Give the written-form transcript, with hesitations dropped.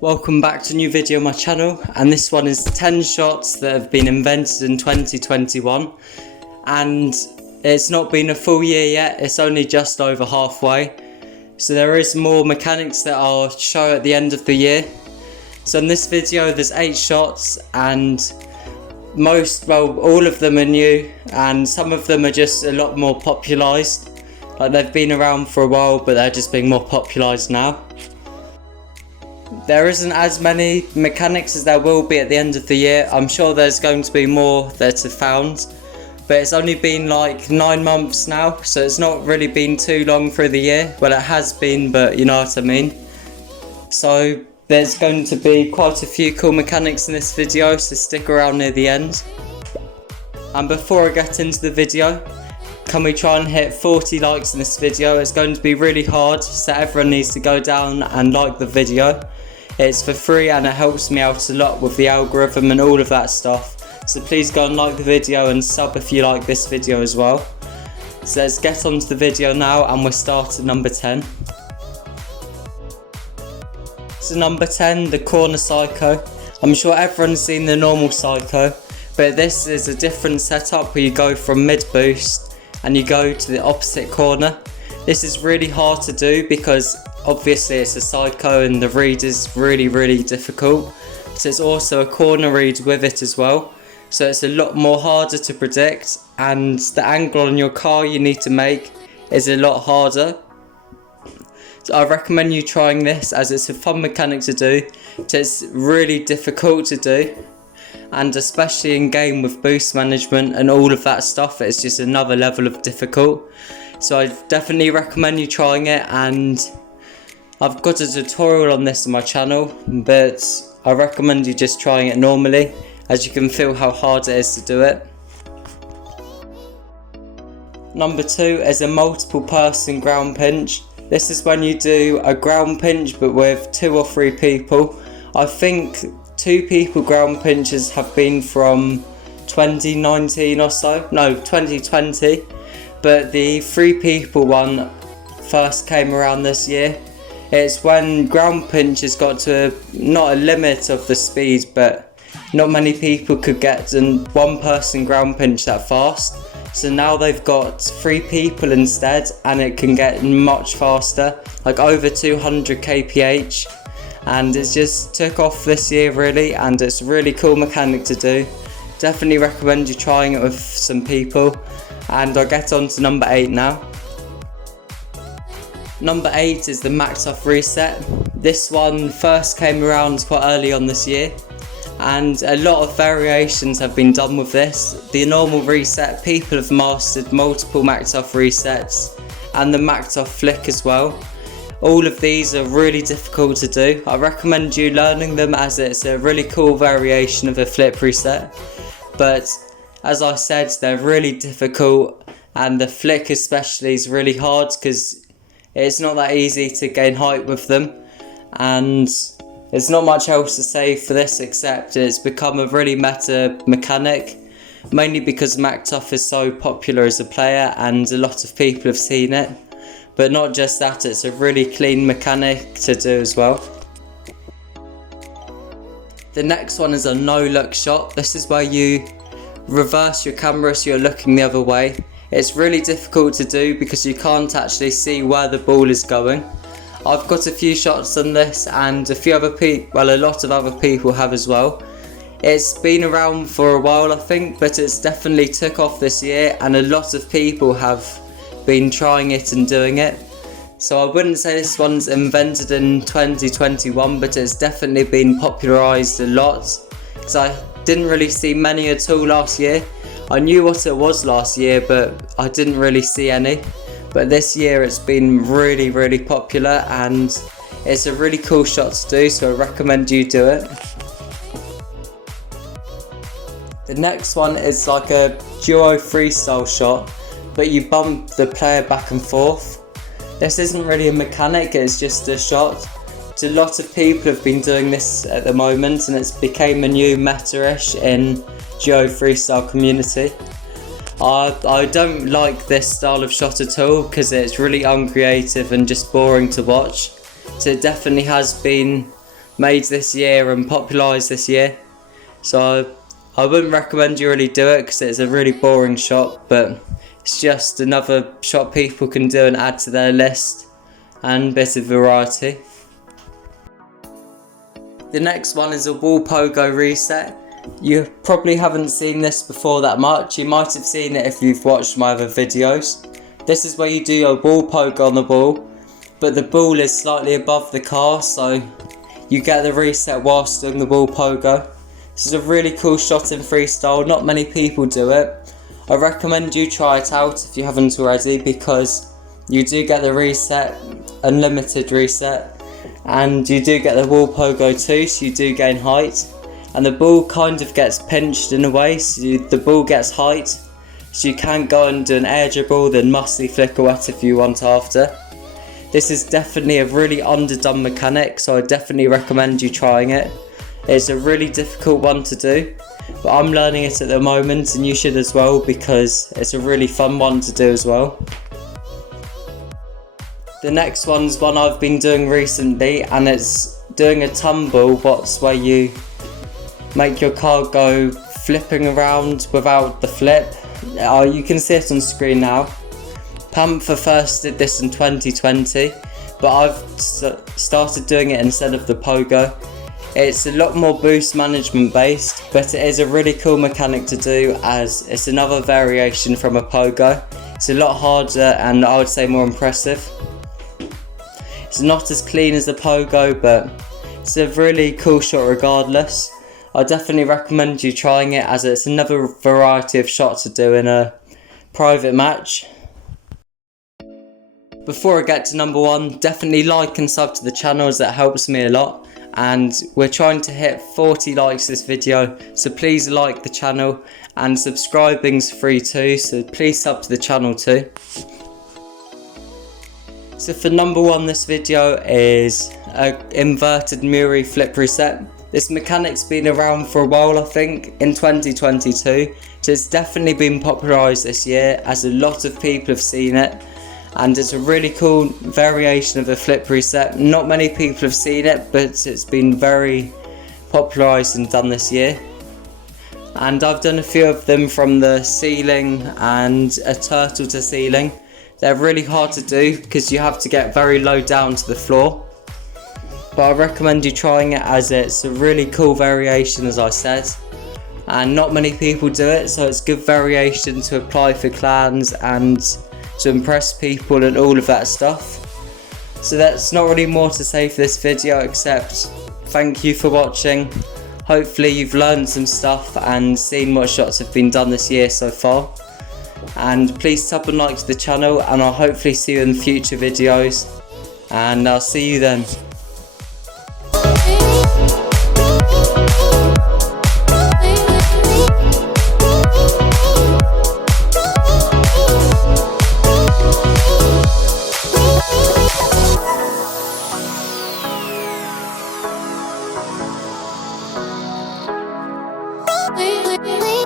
Welcome back to a new video on my channel, and this one is 10 shots that have been invented in 2021, and it's not been a full year yet, it's only just over halfway, so there is more mechanics that I'll show at the end of the year. So in this video there's 8 shots, and all of them are new, and some of them are just a lot more popularized, like they've been around for a while but they're just being more popularized now. There isn't as many mechanics as there will be at the end of the year. I'm sure there's going to be more that are found, but it's only been like 9 months now, so it's not really been too long through the year. Well, it has been, but you know what I mean. So there's going to be quite a few cool mechanics in this video, so stick around near the end. And before I get into the video, can we try and hit 40 likes in this video? It's going to be really hard, so everyone needs to go down and like the video. It's for free and it helps me out a lot with the algorithm and all of that stuff. So please go and like the video and sub if you like this video as well. So let's get on to the video now, and we'll start at number 10. So number 10, the corner psycho. I'm sure everyone's seen the normal psycho, but this is a different setup where you go from mid boost and you go to the opposite corner. This is really hard to do because obviously it's a psycho and the read is really difficult. So it's also a corner read with it as well. So it's a lot more harder to predict, and the angle on your car you need to make is a lot harder. So I recommend you trying this as it's a fun mechanic to do. It's really difficult to do, and especially in game with boost management and all of that stuff, it's just another level of difficult. So I definitely recommend you trying it, and I've got a tutorial on this on my channel, but I recommend you just trying it normally, as you can feel how hard it is to do it. Number 2 is a multiple person ground pinch. This is when you do a ground pinch but with 2 or 3 people. I think 2 people ground pinches have been from 2019 or so, no 2020, but the 3 people one first came around this year. It's when ground pinches got to not a limit of the speed, but not many people could get one person ground pinch that fast. So now they've got 3 people instead, and it can get much faster, like over 200 kph. And it just took off this year really, and it's a really cool mechanic to do. Definitely recommend you trying it with some people. And I'll get on to number 8 now. Number 8 is the Maktuf reset. This one first came around quite early on this year, and a lot of variations have been done with this. The normal reset, people have mastered multiple Maktuf resets, and the Maktuf flick as well. All of these are really difficult to do. I recommend you learning them as it's a really cool variation of a flip reset. But as I said, they're really difficult, and the flick especially is really hard because it's not that easy to gain height with them. And there's not much else to say for this except it's become a really meta mechanic, mainly because Maktuf is so popular as a player and a lot of people have seen it. But not just that, it's a really clean mechanic to do as well. The next one is a no look shot. This is where you reverse your camera so you're looking the other way. It's really difficult to do because you can't actually see where the ball is going. I've got a few shots on this, and a lot of other people have as well. It's been around for a while I think, but it's definitely took off this year, and a lot of people have been trying it and doing it. So I wouldn't say this one's invented in 2021, but it's definitely been popularized a lot, because I didn't really see many at all last year. I knew what it was last year, but I didn't really see any. But this year it's been really popular, and it's a really cool shot to do, so I recommend you do it. The next one is like a duo freestyle shot, but you bump the player back and forth. This isn't really a mechanic, it's just a shot. A lot of people have been doing this at the moment, and it's became a new meta-ish in duo freestyle community. I don't like this style of shot at all because it's really uncreative and just boring to watch. So it definitely has been made this year and popularised this year. So I wouldn't recommend you really do it because it's a really boring shot, but it's just another shot people can do and add to their list, and a bit of variety. The next one is a wall pogo reset. You probably haven't seen this before that much. You might have seen it if you've watched my other videos. This is where you do your wall pogo on the ball, but the ball is slightly above the car, so you get the reset whilst doing the wall pogo. This is a really cool shot in freestyle. Not many people do it. I recommend you try it out if you haven't already, because you do get the reset, unlimited reset, and you do get the wall pogo too, so you do gain height. And the ball kind of gets pinched in a way, so the ball gets height, so you can go and do an air dribble, then musty flicker wet if you want after. This is definitely a really underdone mechanic, so I definitely recommend you trying it. It's a really difficult one to do, but I'm learning it at the moment, and you should as well, because it's a really fun one to do as well. The next one's one I've been doing recently, and it's doing a tumble, what's where you make your car go flipping around without the flip. You can see it on screen now. Panther first did this in 2020, but I've started doing it instead of the pogo. It's a lot more boost management based, but it is a really cool mechanic to do, as it's another variation from a pogo. It's a lot harder and I would say more impressive. It's not as clean as the pogo, but it's a really cool shot regardless. I definitely recommend you trying it, as it's another variety of shot to do in a private match. Before I get to number one, definitely like and sub to the channel, as that helps me a lot. And we're trying to hit 40 likes this video, so please like the channel, and subscribing's free too, so please sub to the channel too. So for number one, this video is an inverted murie flip reset. This mechanic's been around for a while, I think, in 2022, so it's definitely been popularised this year, as a lot of people have seen it, and it's a really cool variation of a flip reset. Not many people have seen it, but it's been very popularised and done this year. And I've done a few of them from the ceiling and a turtle to ceiling. They're really hard to do because you have to get very low down to the floor. But I recommend you trying it, as it's a really cool variation, as I said. And not many people do it, so it's good variation to apply for clans and to impress people and all of that stuff. So that's not really more to say for this video, except thank you for watching. Hopefully you've learned some stuff and seen what shots have been done this year so far. And please sub and like to the channel, and I'll hopefully see you in future videos, and I'll see you then.